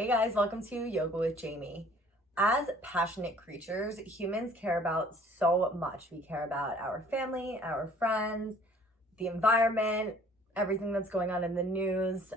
Hey guys, welcome to Yoga with Jaimiee. As passionate creatures, humans care about so much. We care about our family, our friends, the environment, everything that's going on in the news,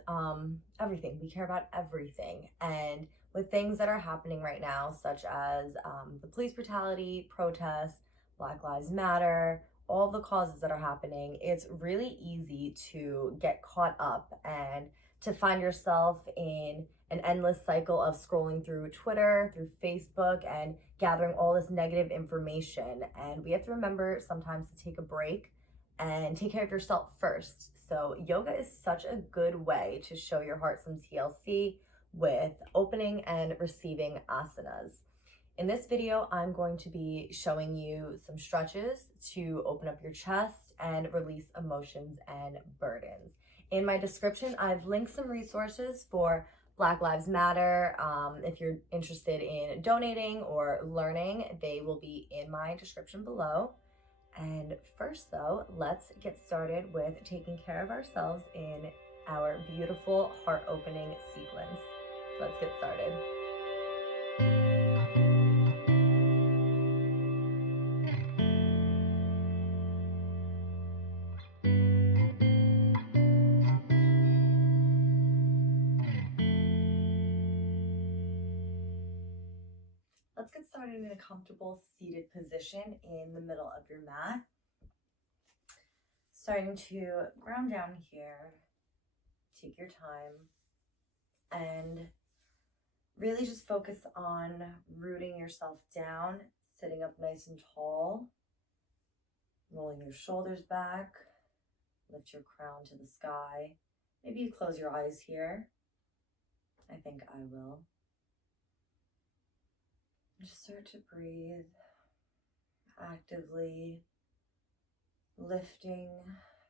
everything. We care about everything. And with things that are happening right now, such as the police brutality, protests, Black Lives Matter, all the causes that are happening, it's really easy to get caught up and to find yourself in an endless cycle of scrolling through Twitter, through Facebook, and gathering all this negative information. And we have to remember sometimes to take a break and take care of yourself first. So yoga is such a good way to show your heart some TLC with opening and receiving asanas. In this video, I'm going to be showing you some stretches to open up your chest and release emotions and burdens. In my description, I've linked some resources for Black Lives Matter. If you're interested in donating or learning, they will be in my description below. And first though, let's get started with taking care of ourselves in our beautiful heart opening sequence. Let's get started. Let's get started in a comfortable seated position in the middle of your mat. Starting to ground down here, take your time, and really just focus on rooting yourself down, sitting up nice and tall, rolling your shoulders back, lift your crown to the sky. Maybe you close your eyes here. I think I will. Just start to breathe, actively lifting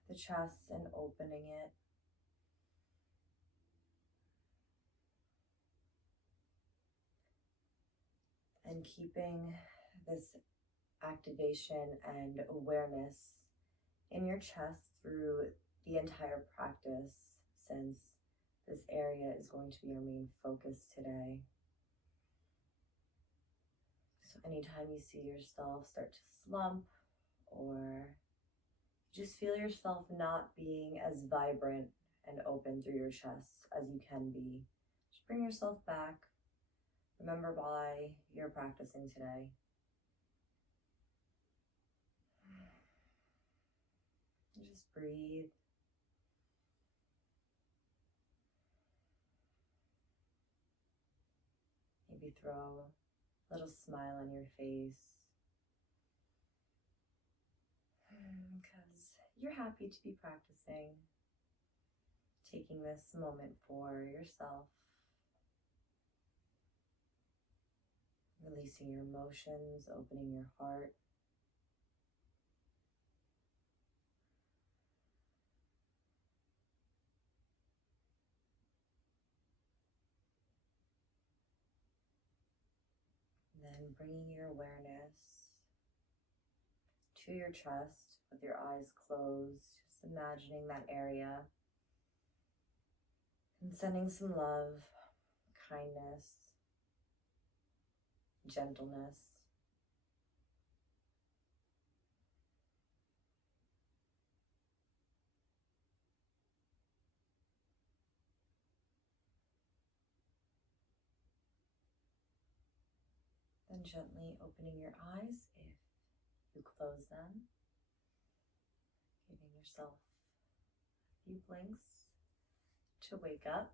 the chest and opening it. And keeping this activation and awareness in your chest through the entire practice, since this area is going to be your main focus today. So anytime you see yourself start to slump or just feel yourself not being as vibrant and open through your chest as you can be, just bring yourself back. Remember why you're practicing today. And just breathe. Maybe throw a little smile on your face, because you're happy to be practicing, taking this moment for yourself, releasing your emotions, opening your heart. And then bringing your awareness to your chest with your eyes closed, just imagining that area and sending some love, kindness, gentleness. Then gently opening your eyes if you close them, giving yourself a few blinks to wake up.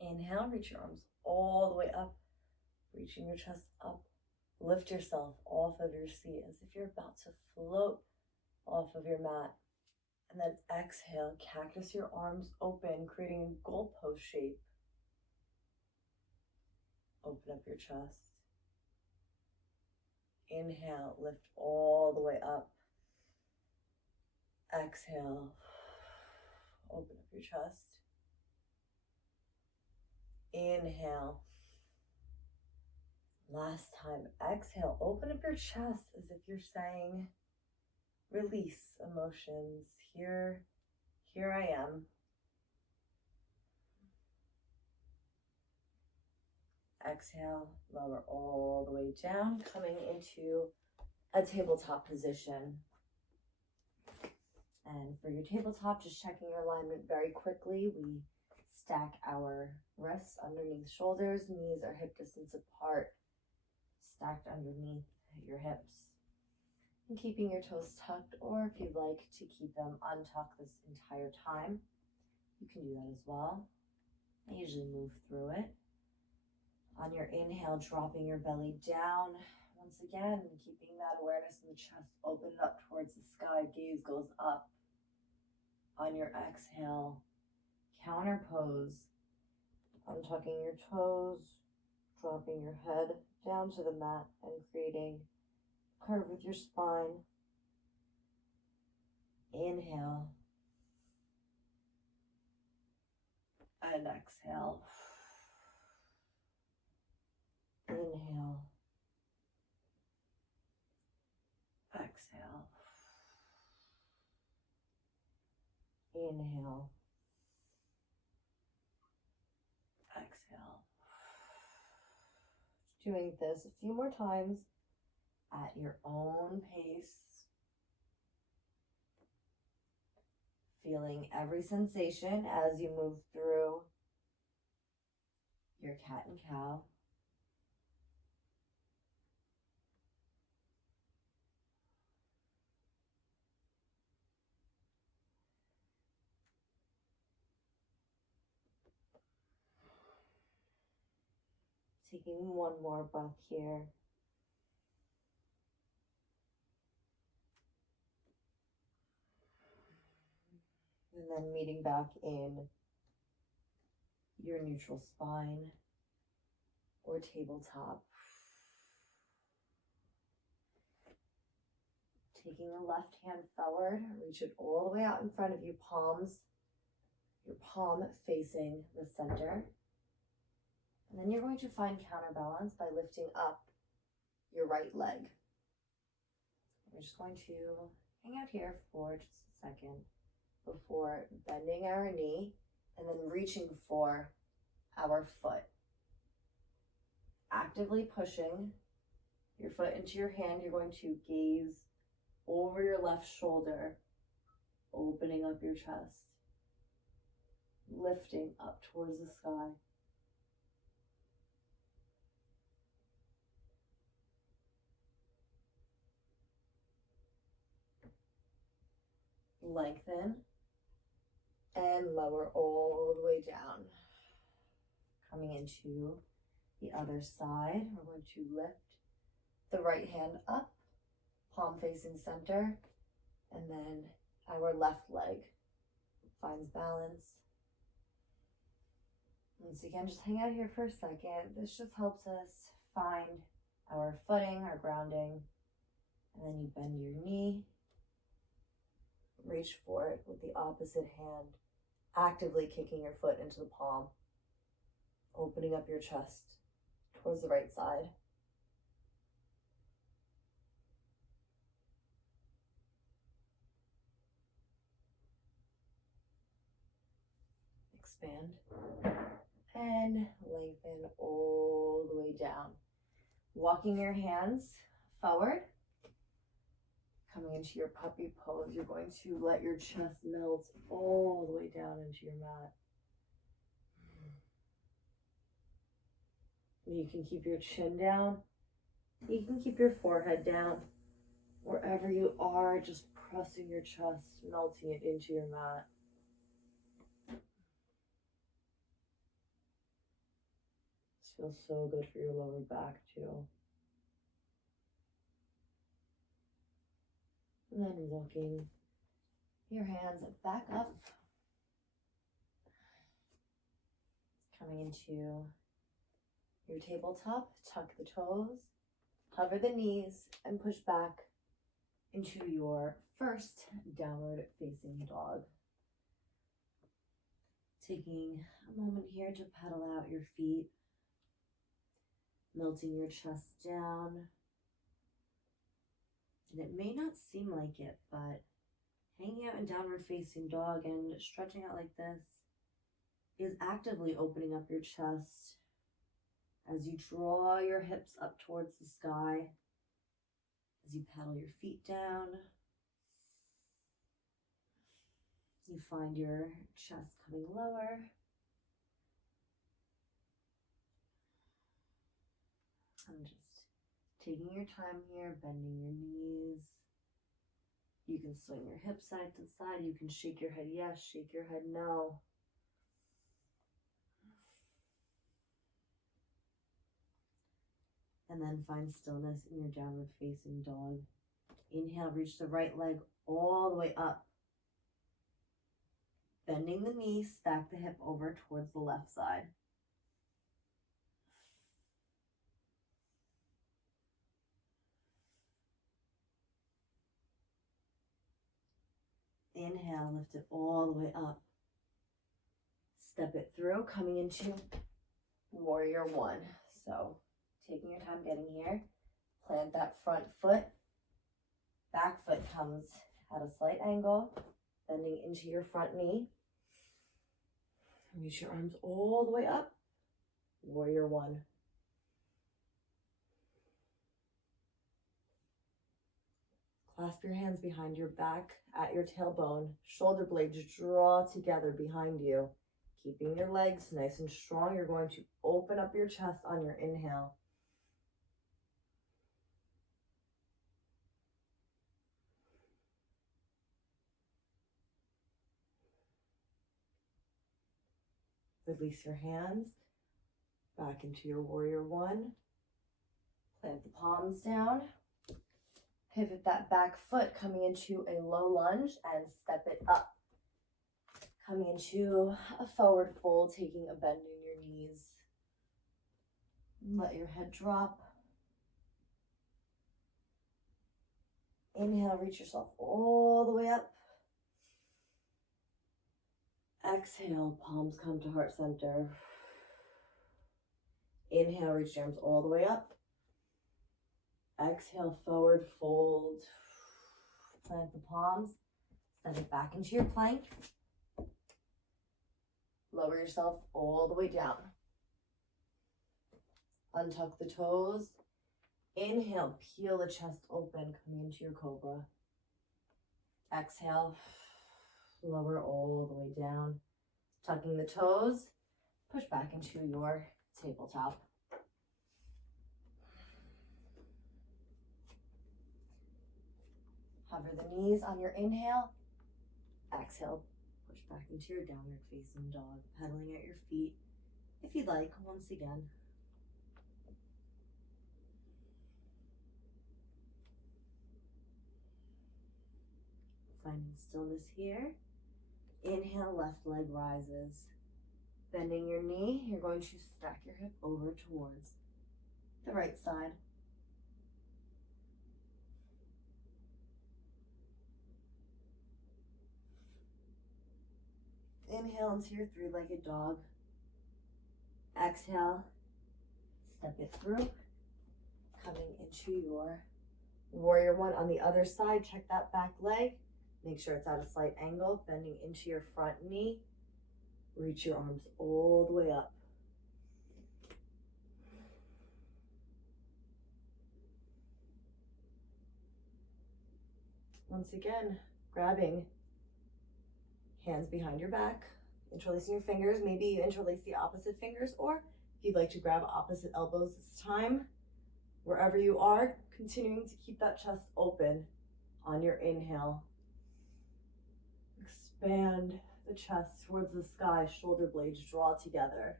Inhale, reach your arms all the way up, reaching your chest up. Lift yourself off of your seat as if you're about to float off of your mat. And then exhale, cactus your arms open, creating a goalpost shape. Open up your chest. Inhale, lift all the way up. Exhale, open up your chest. Inhale. Last time, exhale, open up your chest as if you're saying, release emotions. Here I am. exhale, lower all the way down, coming into a tabletop position. And for your tabletop, just checking your alignment very quickly. We stack our wrists underneath shoulders, knees are hip distance apart, stacked underneath your hips. And keeping your toes tucked, or if you'd like to keep them untucked this entire time, you can do that as well. I usually move through it. On your inhale, dropping your belly down. Once again, keeping that awareness in the chest, open it up towards the sky, gaze goes up. On your exhale, counter pose, untucking your toes, dropping your head down to the mat and creating a curve with your spine. Inhale and exhale. Inhale, exhale. Inhale, exhale. Doing this a few more times at your own pace. Feeling every sensation as you move through your cat and cow. Taking one more breath here. And then meeting back in your neutral spine or tabletop. Taking the left hand forward, reach it all the way out in front of you, your palm facing the center. And then you're going to find counterbalance by lifting up your right leg. We're just going to hang out here for just a second before bending our knee and then reaching for our foot. Actively pushing your foot into your hand, you're going to gaze over your left shoulder, opening up your chest, lifting up towards the sky. Lengthen and lower all the way down. Coming into the other side, we're going to lift the right hand up, palm facing center, and then our left leg finds balance. Once again, just hang out here for a second. This just helps us find our footing, our grounding, and then you bend your knee. Reach for it with the opposite hand, actively kicking your foot into the palm, opening up your chest towards the right side. Expand and lengthen all the way down. Walking your hands forward. Coming into your puppy pose, you're going to let your chest melt all the way down into your mat. You can keep your chin down. You can keep your forehead down. Wherever you are, just pressing your chest, melting it into your mat. This feels so good for your lower back too. And then walking your hands back up. Coming into your tabletop, tuck the toes, hover the knees, and push back into your first downward facing dog. Taking a moment here to pedal out your feet, melting your chest down. And it may not seem like it, but hanging out in downward facing dog and stretching out like this is actively opening up your chest As you draw your hips up towards the sky, as you pedal your feet down, you find your chest coming lower. And just taking your time here, bending your knees. You can swing your hips side to side. You can shake your head yes, shake your head no. And then find stillness in your downward facing dog. Inhale, reach the right leg all the way up. Bending the knee, stack the hip over towards the left side. Inhale, lift it all the way up. Step it through, coming into warrior one. So taking your time getting here. Plant that front foot. Back foot comes at a slight angle, bending into your front knee. Reach your arms all the way up. Warrior one. Clasp your hands behind your back at your tailbone. Shoulder blades draw together behind you. Keeping your legs nice and strong, you're going to open up your chest on your inhale. Release your hands back into your warrior one. Plant the palms down. Pivot that back foot coming into a low lunge and step it up. Coming into a forward fold, taking a bend in your knees. Let your head drop. Inhale, reach yourself all the way up. Exhale, palms come to heart center. Inhale, reach your arms all the way up. Exhale, forward fold. Plant the palms. Step it back into your plank. Lower yourself all the way down. Untuck the toes. Inhale, peel the chest open, coming into your cobra. Exhale, lower all the way down. Tucking the toes, push back into your tabletop. Hover the knees on your inhale. Exhale, push back into your downward facing dog, pedaling at your feet if you'd like, once again. Finding stillness here. Inhale, left leg rises. Bending your knee, you're going to stack your hip over towards the right side. Inhale into your three-legged dog. Exhale, step it through, coming into your warrior one on the other side. Check that back leg. Make sure it's at a slight angle, bending into your front knee. Reach your arms all the way up. Once again, grabbing hands behind your back, interlacing your fingers. Maybe you interlace the opposite fingers, or if you'd like to grab opposite elbows this time, wherever you are, continuing to keep that chest open on your inhale. Expand the chest towards the sky, shoulder blades draw together.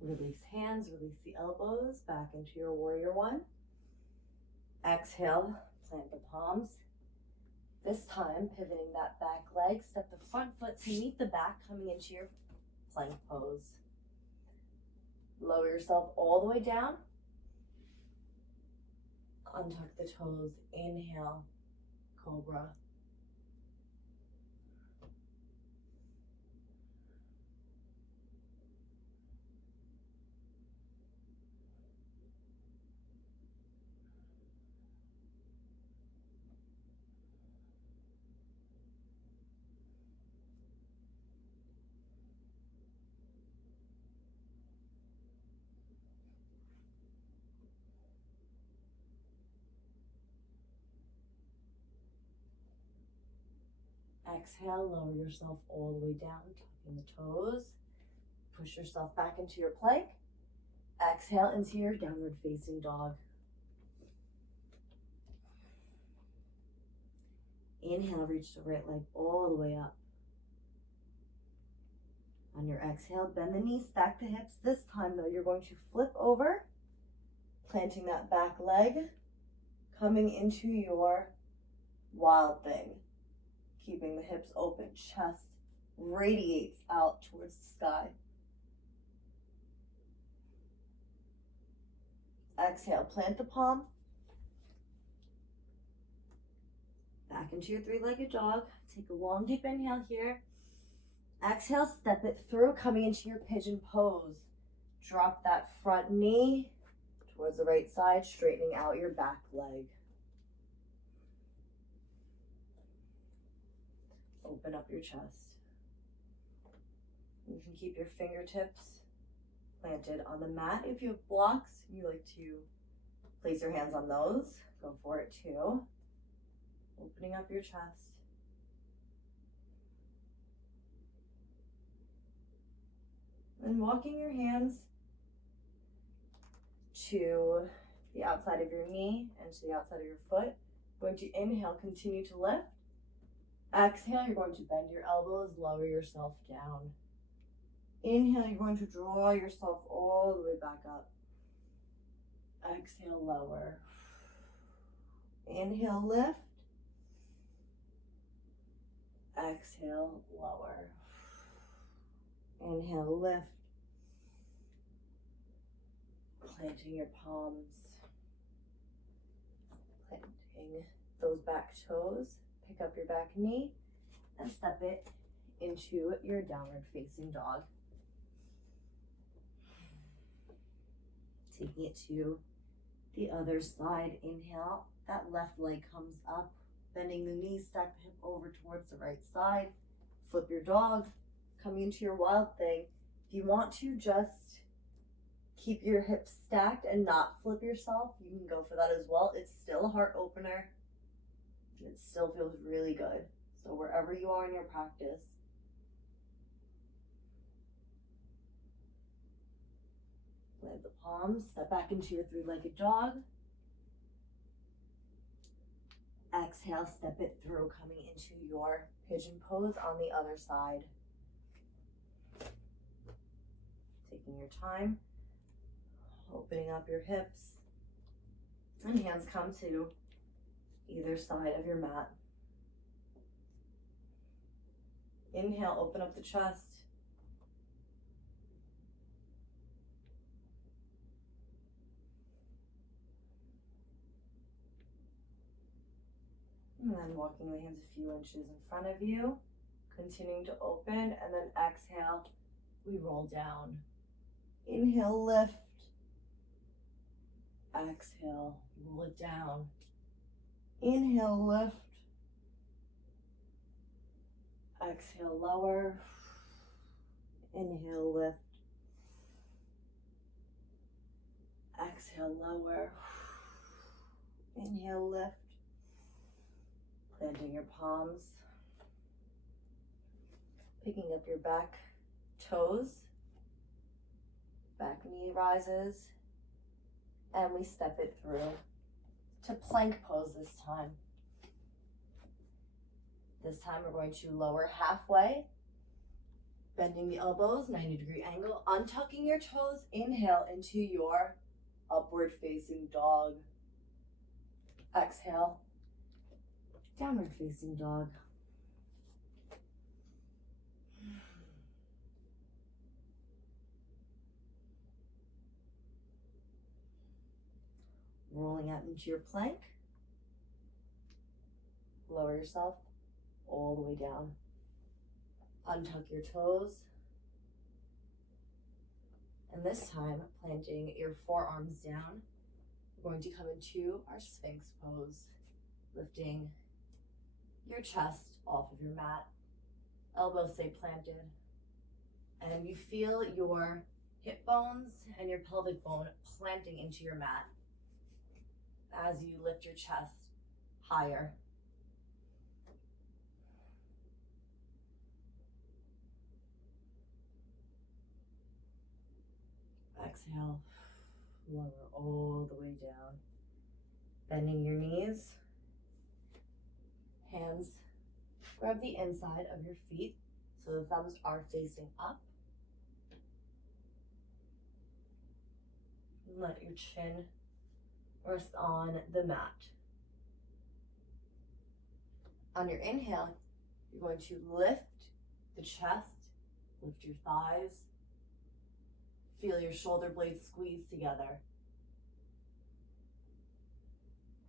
Release hands, release the elbows, back into your warrior one. Exhale, plant the palms. This time, pivoting that back leg, step the front foot to meet the back, coming into your plank pose. Lower yourself all the way down. Untuck the toes, inhale, cobra. Exhale, lower yourself all the way down, tucking the toes. Push yourself back into your plank. Exhale into your downward facing dog. Inhale, reach the right leg all the way up. On your exhale, bend the knees, stack the hips. This time though, you're going to flip over, planting that back leg, coming into your wild thing. Keeping the hips open, chest radiates out towards the sky. Exhale, plant the palm. Back into your three-legged dog. Take a long, deep inhale here. Exhale, step it through, coming into your pigeon pose. Drop that front knee towards the right side, straightening out your back leg. Open up your chest. You can keep your fingertips planted on the mat. If you have blocks, you like to place your hands on those. Go for it too. Opening up your chest. And walking your hands to the outside of your knee and to the outside of your foot. Going to inhale, continue to lift. Exhale, you're going to bend your elbows, lower yourself down. Inhale, you're going to draw yourself all the way back up. Exhale, lower. Inhale, lift. Exhale, lower. Inhale, lift. Planting your palms. Planting those back toes. Pick up your back knee and step it into your downward facing dog. Taking it to the other side. Inhale, that left leg comes up. Bending the knees, stack the hip over towards the right side. Flip your dog, coming into your wild thing. If you want to just keep your hips stacked and not flip yourself, you can go for that as well. It's still a heart opener. It still feels really good. So wherever you are in your practice, plant the palms, step back into your three-legged dog. Exhale, step it through, coming into your pigeon pose on the other side. Taking your time, opening up your hips, and hands come to either side of your mat. Inhale, open up the chest. And then walking the hands a few inches in front of you, continuing to open, and then exhale, we roll down. Inhale, lift. Exhale, roll it down. Inhale, lift. Exhale, lower. Inhale, lift. Exhale, lower. Inhale, lift. Planting your palms. Picking up your back toes. Back knee rises. And we step it through to plank pose this time. This time we're going to lower halfway, bending the elbows, 90-degree angle, untucking your toes. Inhale into your upward facing dog. Exhale, downward facing dog. Rolling out into your plank. Lower yourself all the way down. Untuck your toes. And this time, planting your forearms down, we're going to come into our Sphinx Pose, lifting your chest off of your mat. Elbows stay planted. And you feel your hip bones and your pelvic bone planting into your mat as you lift your chest higher. Exhale, lower all the way down. Bending your knees. Hands grab the inside of your feet so the thumbs are facing up. Let your chin rest on the mat. On your inhale, you're going to lift the chest, lift your thighs, feel your shoulder blades squeeze together.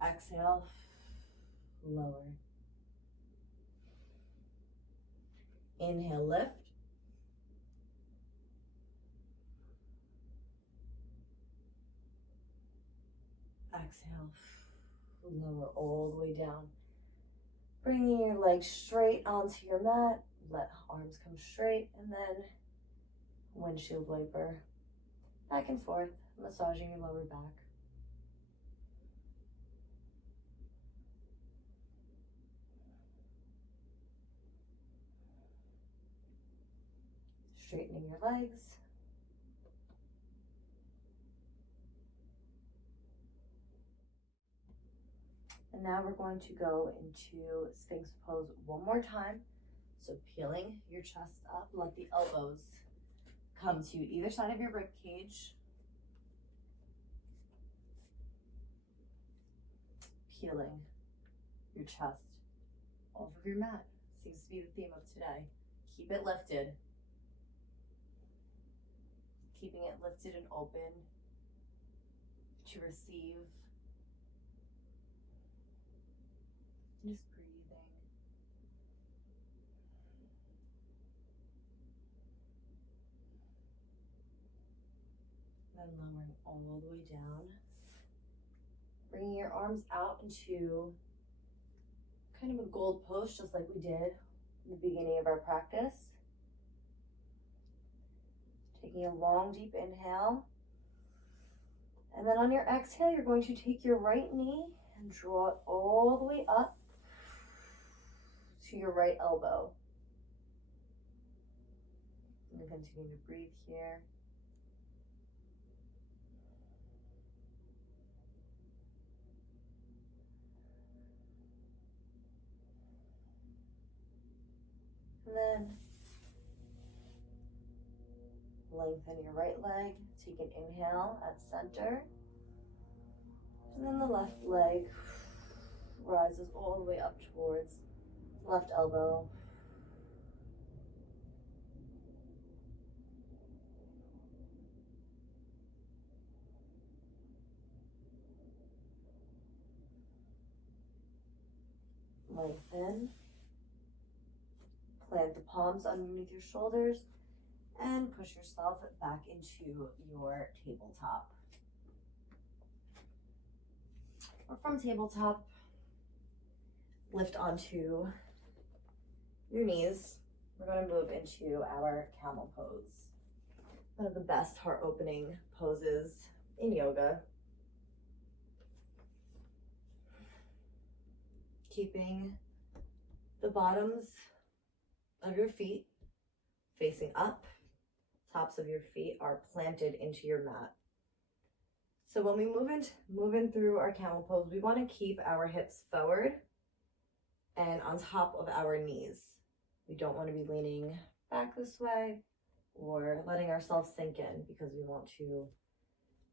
Exhale, lower. Inhale, lift. Exhale, lower all the way down. Bringing your legs straight onto your mat. Let arms come straight, and then windshield wiper. Back and forth, massaging your lower back. Straightening your legs. And now we're going to go into Sphinx Pose one more time. So peeling your chest up, let the elbows come to either side of your rib cage. Peeling your chest off of your mat. Seems to be the theme of today. Keep it lifted. Keeping it lifted and open to receive. Just breathing. Then lowering all the way down. Bringing your arms out into kind of a gold pose, just like we did in the beginning of our practice. Taking a long, deep inhale. And then on your exhale, you're going to take your right knee and draw it all the way up to your right elbow. And continue to breathe here. And then lengthen your right leg. Take an inhale at center. And then the left leg rises all the way up towards left elbow. Lengthen. Plant the palms underneath your shoulders and push yourself back into your tabletop. Or from tabletop, lift onto your knees. We're going to move into our Camel Pose. One of the best heart opening poses in yoga. Keeping the bottoms of your feet facing up. Tops of your feet are planted into your mat. So when we move in through our Camel Pose, we want to keep our hips forward and on top of our knees. We don't want to be leaning back this way or letting ourselves sink in, because we want to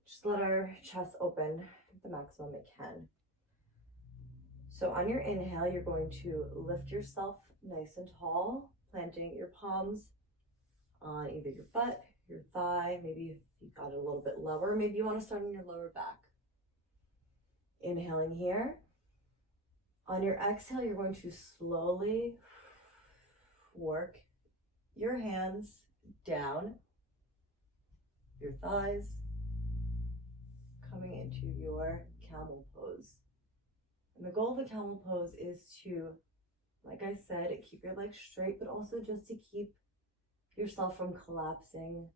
just let our chest open the maximum it can. So on your inhale, you're going to lift yourself nice and tall, planting your palms on either your butt, your thigh, maybe if you got it a little bit lower, maybe you want to start on your lower back. Inhaling here. On your exhale, you're going to slowly work your hands down your thighs, coming into your Camel Pose. And the goal of the Camel Pose is to, like I said, keep your legs straight, but also just to keep yourself from collapsing.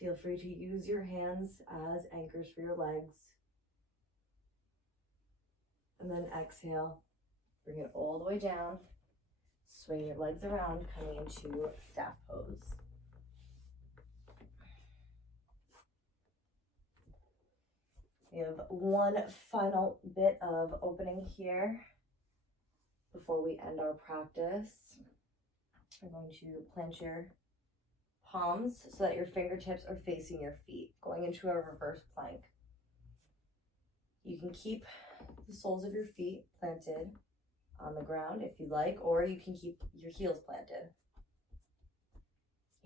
Feel free to use your hands as anchors for your legs. And then exhale, bring it all the way down. Swing your legs around, coming into staff pose. We have one final bit of opening here before we end our practice. We're going to plant your palms so that your fingertips are facing your feet, going into a reverse plank. You can keep the soles of your feet planted on the ground if you like, or you can keep your heels planted.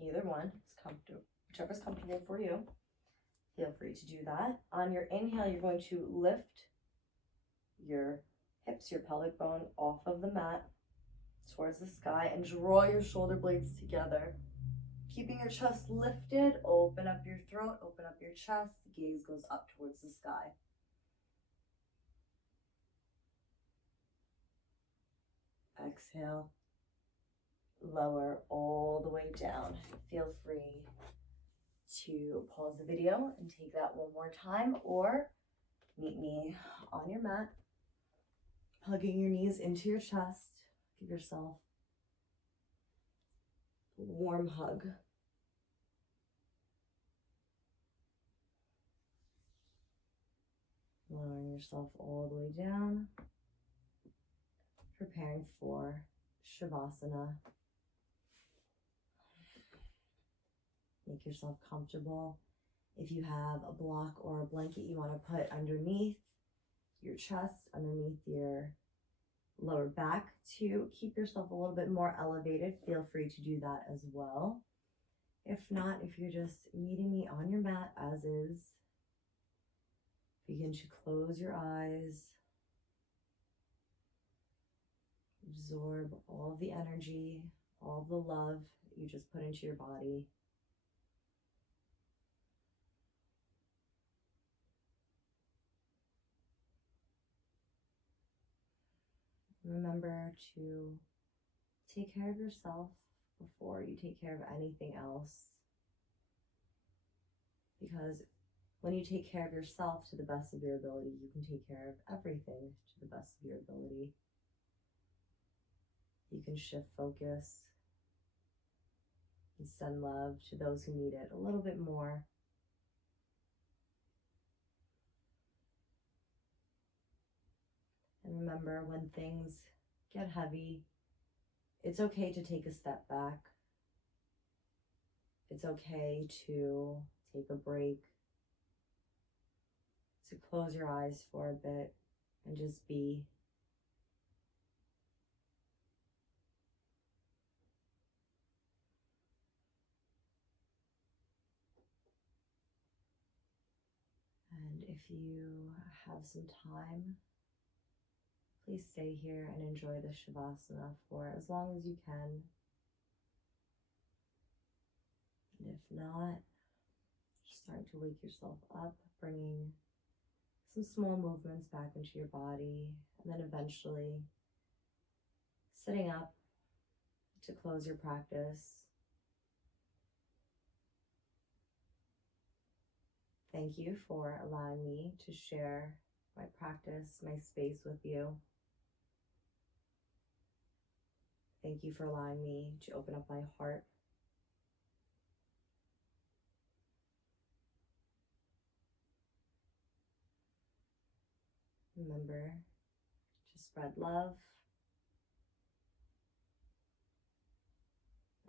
Either one is comfortable, whichever is comfortable for you. Feel free to do that. On your inhale, you're going to lift your hips, your pelvic bone off of the mat towards the sky and draw your shoulder blades together. Keeping your chest lifted, open up your throat, open up your chest, the gaze goes up towards the sky. Exhale, lower all the way down. Feel free to pause the video and take that one more time, or meet me on your mat, hugging your knees into your chest. Give yourself a warm hug. Lowering yourself all the way down, preparing for Shavasana. Make yourself comfortable. If you have a block or a blanket you want to put underneath your chest, underneath your lower back to keep yourself a little bit more elevated, feel free to do that as well. If not, if you're just meeting me on your mat as is, begin to close your eyes. Absorb all the energy, all the love that you just put into your body. Remember to take care of yourself before you take care of anything else. Because when you take care of yourself to the best of your ability, you can take care of everything to the best of your ability. You can shift focus and send love to those who need it a little bit more. And remember, when things get heavy, it's okay to take a step back. It's okay to take a break, to close your eyes for a bit and just be. And if you have some time, please stay here and enjoy the Shavasana for as long as you can. And if not, just starting to wake yourself up, bringing some small movements back into your body, and then eventually sitting up to close your practice. Thank you for allowing me to share my practice, my space with you. Thank you for allowing me to open up my heart. Remember to spread love.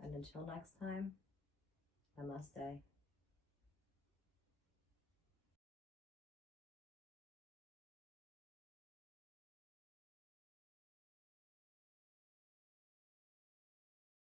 And until next time, namaste.